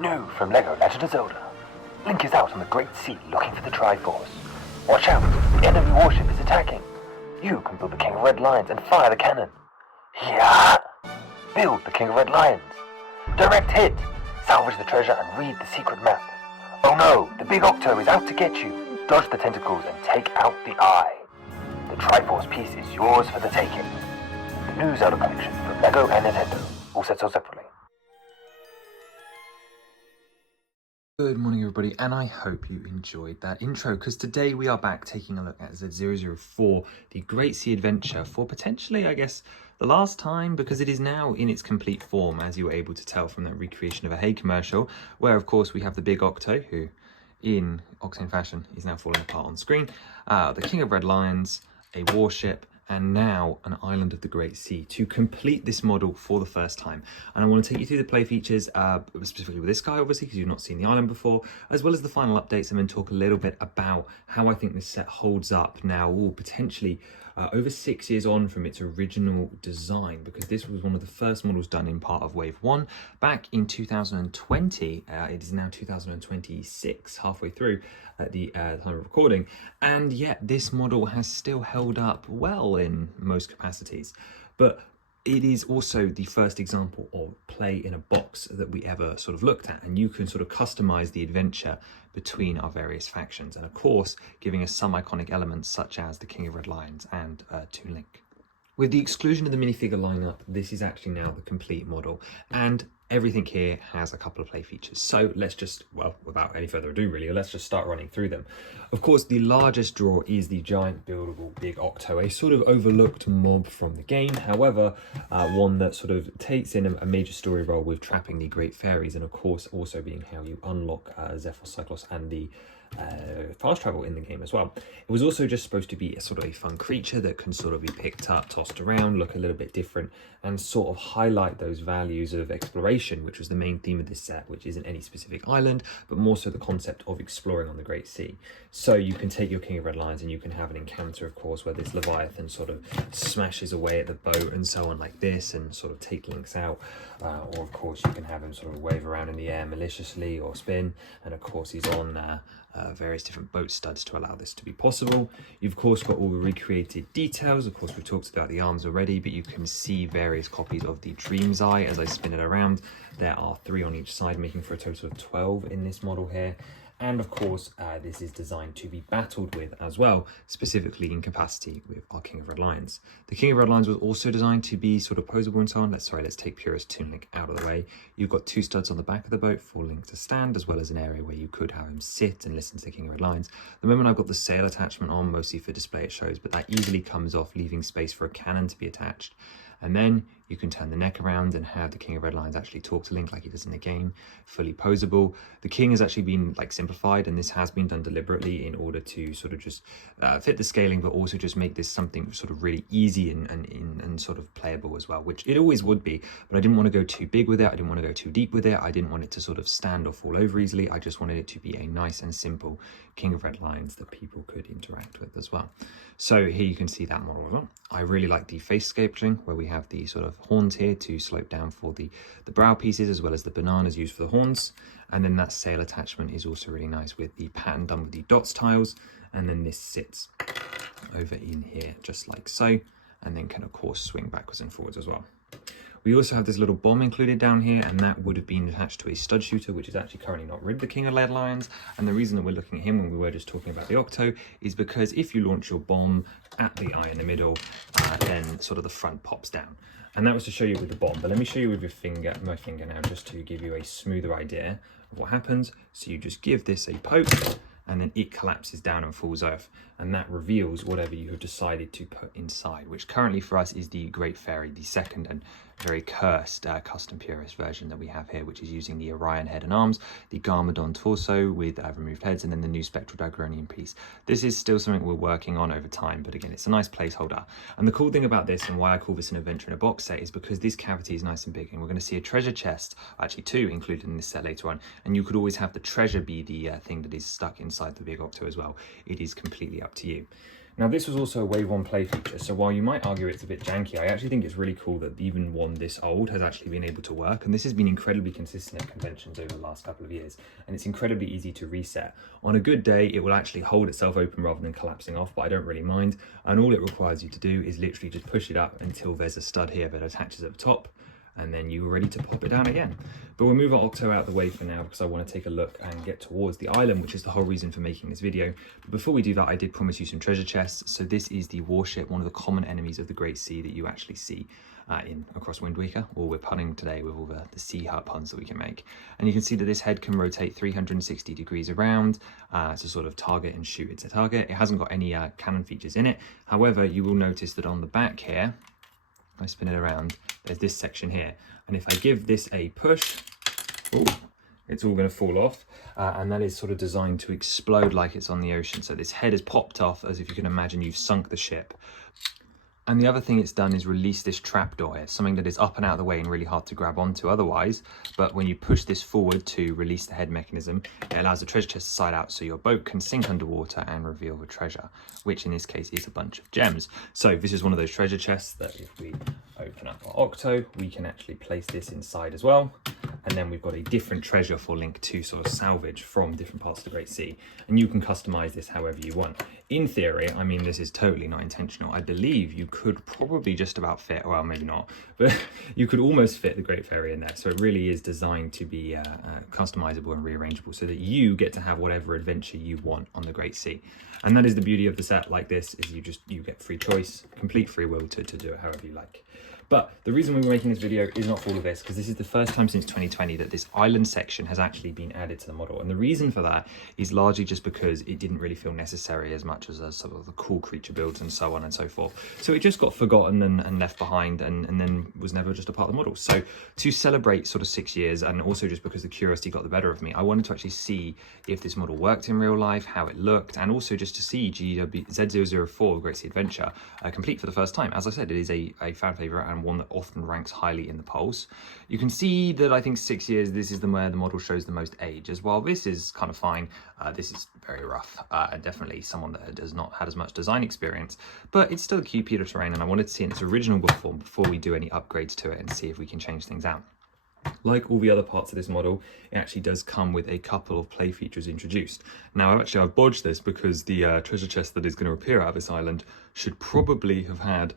New from LEGO Legend of Zelda. Link is out on the Great Sea looking for the Triforce. Watch out, the enemy warship is attacking. You can build the King of Red Lions and fire the cannon. Yeah! Build the King of Red Lions. Direct hit. Salvage the treasure and read the secret map. Oh no, the big Octo is out to get you. Dodge the tentacles and take out the eye. The Triforce piece is yours for the taking. The new Zelda collection from LEGO and Nintendo. All set sold separately. Good morning everybody, and I hope you enjoyed that intro, because today we are back taking a look at Z004, the Great Sea Adventure, for potentially, I guess, the last time, because it is now in its complete form, as you were able to tell from that recreation of a Hay commercial, where of course we have the big Octo, who in Octane fashion is now falling apart on screen, the King of Red Lions, a warship, and now an island of the Great Sea to complete this model for the first time. And I want to take you through the play features, specifically with this guy, obviously, because you've not seen the island before, as well as the final updates, and then talk a little bit about how I think this set holds up now, potentially over 6 years on from its original design, because this was one of the first models done in part of Wave 1 back in 2020. It is now 2026, halfway through at the time of recording, and yet this model has still held up well in most capacities. But it is also the first example of play in a box that we ever sort of looked at, and you can sort of customize the adventure between our various factions, and of course giving us some iconic elements such as the King of Red Lions and Toon Link. With the exclusion of the minifigure lineup, this is actually now the complete model, and everything here has a couple of play features. So let's just, well, without any further ado really, let's just start running through them. Of course, the largest draw is the giant buildable big Octo, a sort of overlooked mob from the game. However, one that sort of takes in a major story role with trapping the Great Fairies, and of course also being how you unlock Zephos, Cyclos and the fast travel in the game as well. It was also just supposed to be a sort of a fun creature that can sort of be picked up, tossed around, look a little bit different, and sort of highlight those values of exploration, which was the main theme of this set, which isn't any specific island, but more so the concept of exploring on the Great Sea. So you can take your King of Red Lions and you can have an encounter, of course, where this Leviathan sort of smashes away at the boat and so on like this, and sort of take Links out, or of course you can have him sort of wave around in the air maliciously or spin, and of course he's on various different boat studs to allow this to be possible. You've of course got all the recreated details. Of course we've talked about the arms already, but you can see various copies of the Dream's Eye as I spin it around. There are 3 on each side, making for a total of 12 in this model here. And of course, this is designed to be battled with as well, specifically in capacity with our King of Red Lions. The King of Red Lions was also designed to be sort of posable and so on. Let's take Purist Toon Link out of the way. You've got 2 studs on the back of the boat for Link to stand, as well as an area where you could have him sit and listen to the King of Red Lions. At the moment I've got the sail attachment on, mostly for display it shows, but that easily comes off, leaving space for a cannon to be attached. And then you can turn the neck around and have the King of Red Lions actually talk to Link like he does in the game, fully posable. The King has actually been simplified, and this has been done deliberately in order to sort of just fit the scaling, but also just make this something sort of really easy and sort of playable as well, which it always would be. But I didn't want to go too big with it. I didn't want to go too deep with it. I didn't want it to sort of stand or fall over easily. I just wanted it to be a nice and simple King of Red Lions that people could interact with as well. So here you can see that model as well. I really like the face sculpting, where we have the sort of horns here to slope down for the brow pieces, as well as the bananas used for the horns. And then that sail attachment is also really nice with the pattern done with the dots tiles. And then this sits over in here just like so, and then can of course swing backwards and forwards as well. We also have this little bomb included down here, and that would have been attached to a stud shooter, which is actually currently not with the King of Red Lions. And the reason that we're looking at him when we were just talking about the Octo is because if you launch your bomb at the eye in the middle, then sort of the front pops down. And that was to show you with the bomb, but let me show you with my finger now, just to give you a smoother idea of what happens. So you just give this a poke, and then it collapses down and falls off, and that reveals whatever you have decided to put inside, which currently for us is the Great Fairy, the second and very cursed custom purist version that we have here, which is using the Orion head and arms, the Garmadon torso with removed heads, and then the new Spectral Dagronian piece. This is still something we're working on over time, but again, it's a nice placeholder. And the cool thing about this, and why I call this an adventure in a box set, is because this cavity is nice and big, and we're going to see a treasure chest, actually 2 included in this set later on, and you could always have the treasure be the thing that is stuck inside the big Octo as well. It is completely up to you. Now this was also a Wave 1 play feature, so while you might argue it's a bit janky, I actually think it's really cool that even one this old has actually been able to work, and this has been incredibly consistent at conventions over the last couple of years, and it's incredibly easy to reset. On a good day, it will actually hold itself open rather than collapsing off, but I don't really mind, and all it requires you to do is literally just push it up until there's a stud here that attaches at the top, and then you're ready to pop it down again. But we'll move our Octo out of the way for now because I want to take a look and get towards the island, which is the whole reason for making this video. But before we do that, I did promise you some treasure chests. So this is the warship, one of the common enemies of the Great Sea that you actually see across Wind Waker, or we're punning today with all the sea hut puns that we can make. And you can see that this head can rotate 360 degrees around to sort of target and shoot its target. It hasn't got any cannon features in it. However, you will notice that on the back here, if I spin it around, there's this section here. And if I give this a push, ooh, it's all going to fall off. And that is sort of designed to explode like it's on the ocean. So this head is popped off as if you can imagine you've sunk the ship. And the other thing it's done is release this trapdoor here, something that is up and out of the way and really hard to grab onto otherwise. But when you push this forward to release the head mechanism, it allows the treasure chest to slide out so your boat can sink underwater and reveal the treasure, which in this case is a bunch of gems. So this is one of those treasure chests that if we open up our Octo, we can actually place this inside as well. And then we've got a different treasure for Link to sort of salvage from different parts of the Great Sea. And you can customize this however you want. In theory, I mean, this is totally not intentional. I believe you could probably just about fit, well, maybe not, but you could almost fit the Great Fairy in there. So it really is designed to be customizable and rearrangeable so that you get to have whatever adventure you want on the Great Sea. And that is the beauty of the set like this, is you get free choice, complete free will to do it however you like. But the reason we were making this video is not for all of this, because this is the first time since 2020 that this island section has actually been added to the model. And the reason for that is largely just because it didn't really feel necessary as much as some of the cool creature builds and so on and so forth. So it just got forgotten and left behind and then was never just a part of the model. So to celebrate sort of 6 years, and also just because the curiosity got the better of me, I wanted to actually see if this model worked in real life, how it looked, and also just to see Z004, Great Sea Adventure, complete for the first time. As I said, it is a fan favorite and one that often ranks highly in the polls. You can see that I think 6 years, this is where the model shows the most age. As while this is kind of fine, this is very rough and definitely someone that has not had as much design experience, but it's still a cute piece of terrain, and I wanted to see in its original form before we do any upgrades to it and see if we can change things out. Like all the other parts of this model, it actually does come with a couple of play features introduced. Now, I've bodged this because the treasure chest that is going to appear out of this island should probably have had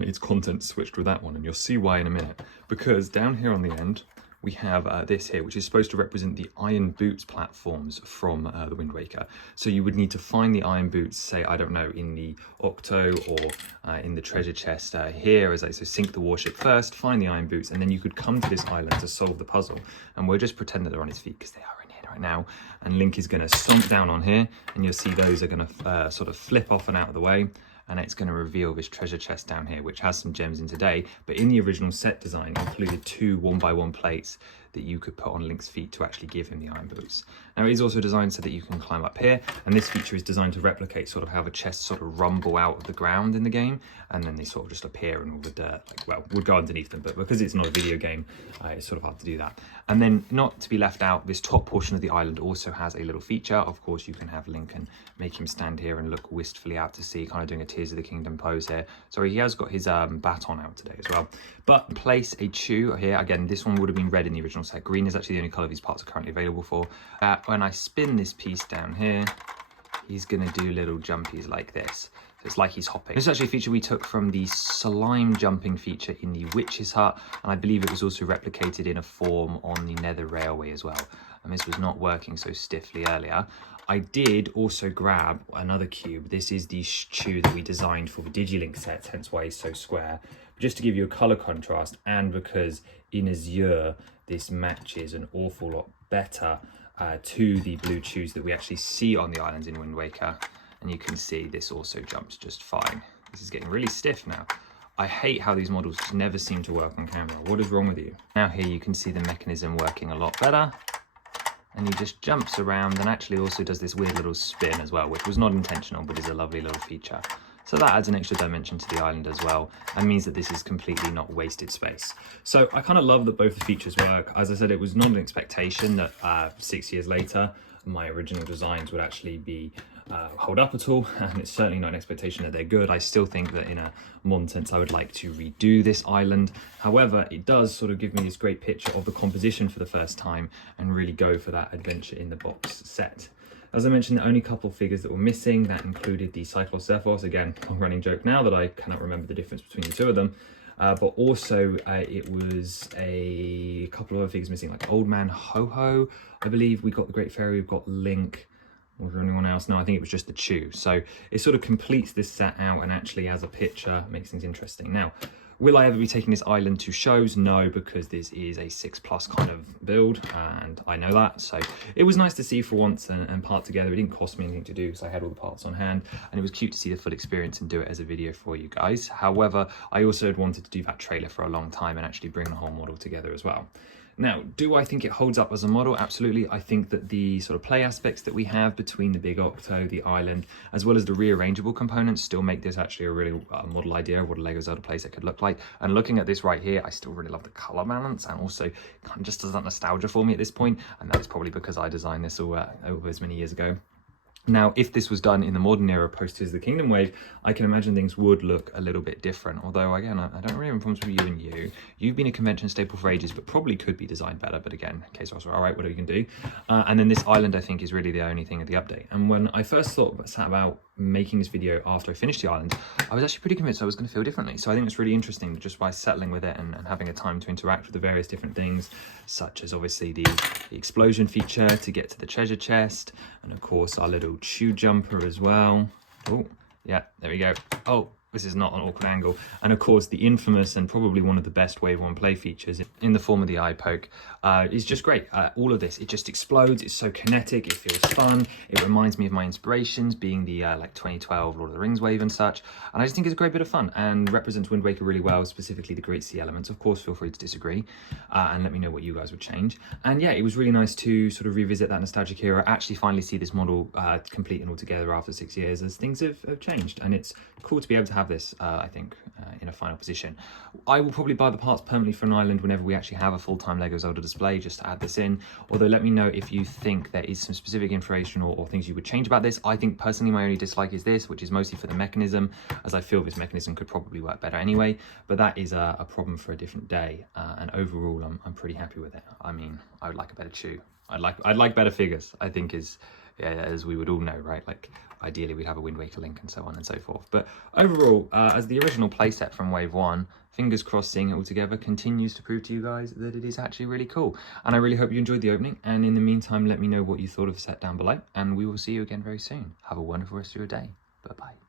its contents switched with that one, and you'll see why in a minute. Because down here on the end, we have this here, which is supposed to represent the iron boots platforms from the Wind Waker. So you would need to find the iron boots, say, I don't know, in the Octo or in the treasure chest here, as I so sink the warship first, find the iron boots, and then you could come to this island to solve the puzzle. And we'll just pretend that they're on his feet because they are in here right now. And Link is going to stomp down on here, and you'll see those are going to sort of flip off and out of the way. And it's going to reveal this treasure chest down here, which has some gems in today, but in the original set design included 2 1x1 plates that you could put on Link's feet to actually give him the iron boots. Now, it is also designed so that you can climb up here, and this feature is designed to replicate sort of how the chests sort of rumble out of the ground in the game, and then they sort of just appear and all the dirt, would go underneath them, but because it's not a video game, it's sort of hard to do that. And then, not to be left out, this top portion of the island also has a little feature. Of course, you can have Link and make him stand here and look wistfully out to sea, kind of doing a Tears of the Kingdom pose here. Sorry, he has got his baton out today as well. But place a chew here. Again, this one would have been red in the original set. Green is actually the only colour these parts are currently available for. When I spin this piece down here, he's going to do little jumpies like this. So it's like he's hopping. This is actually a feature we took from the slime jumping feature in the Witch's Hut, and I believe it was also replicated in a form on the Nether Railway as well. And this was not working so stiffly earlier. I did also grab another cube. This is the chew that we designed for the Digilink set, hence why he's so square. Just to give you a colour contrast, and because in Azure this matches an awful lot better to the blue chews that we actually see on the islands in Wind Waker. And you can see this also jumps just fine. This is getting really stiff now. I hate how these models never seem to work on camera. What is wrong with you? Now here you can see the mechanism working a lot better. And he just jumps around and actually also does this weird little spin as well, which was not intentional, but is a lovely little feature. So that adds an extra dimension to the island as well, and means that this is completely not wasted space. So I kind of love that both the features work. As I said, it was not an expectation that 6 years later, my original designs would actually be hold up at all, and it's certainly not an expectation that they're good. I still think that in a modern sense I would like to redo this island. However, it does sort of give me this great picture of the composition for the first time and really go for that adventure in the box set. As I mentioned, the only couple of figures that were missing, that included the Cyclocephos, again, long running joke now that I cannot remember the difference between the two of them. But also it was a couple of other figures missing, like Old Man Ho-Ho, I believe. We got the Great Fairy, we've got Link. Was there anyone else? No, I think it was just the Chew. So it sort of completes this set out and actually as a picture makes things interesting. Now, will I ever be taking this island to shows? No, because this is a 6+ kind of build, and I know that. So it was nice to see for once and part together. It didn't cost me anything to do because I had all the parts on hand, and it was cute to see the full experience and do it as a video for you guys. However, I also had wanted to do that trailer for a long time and actually bring the whole model together as well. Now, do I think it holds up as a model? Absolutely. I think that the sort of play aspects that we have between the big octo, the island, as well as the rearrangeable components still make this actually a really model idea of what a LEGO Zelda playset could look like. And looking at this right here, I still really love the color balance, and also kind of just does that nostalgia for me at this point. And that is probably because I designed this all over as many years ago. Now, if this was done in the modern era post Tears of the Kingdom wave, I can imagine things would look a little bit different. Although, again, I don't really have problems with you and you. You've been a convention staple for ages, but probably could be designed better. But again, case also, all right, whatever you can do. And then this island, I think, is really the only thing of the update. And when I first sat about making this video after I finished the island, I was actually pretty convinced I was going to feel differently. So I think it's really interesting just by settling with it and having a time to interact with the various different things, such as obviously the explosion feature to get to the treasure chest, and of course our little Chew jumper as well. Oh, yeah, there we go. Oh, this is not an awkward angle. And of course, the infamous and probably one of the best Wave 1 play features in the form of the eye poke is just great. All of this, it just explodes. It's so kinetic. It feels fun. It reminds me of my inspirations, being the like 2012 Lord of the Rings wave and such. And I just think it's a great bit of fun and represents Wind Waker really well, specifically the Great Sea elements. Of course, feel free to disagree and let me know what you guys would change. And yeah, it was really nice to sort of revisit that nostalgic era, actually finally see this model complete and all together after 6 years, as things have changed. And it's cool to be able to have this, I think, in a final position. I will probably buy the parts permanently for an island whenever we actually have a full-time LEGO Zelda display, just to add this in. Although let me know if you think there is some specific information or things you would change about this. I think personally my only dislike is this, which is mostly for the mechanism, as I feel this mechanism could probably work better anyway, but that is a problem for a different day. And overall, I'm pretty happy with it. I mean, I would like a better Chew. I'd like better figures, I think is, yeah, as we would all know, right? Like, ideally we'd have a Wind Waker Link and so on and so forth. But overall, as the original playset from Wave 1, fingers crossed seeing it all together continues to prove to you guys that it is actually really cool. And I really hope you enjoyed the opening. And in the meantime, let me know what you thought of the set down below. And we will see you again very soon. Have a wonderful rest of your day. Bye-bye.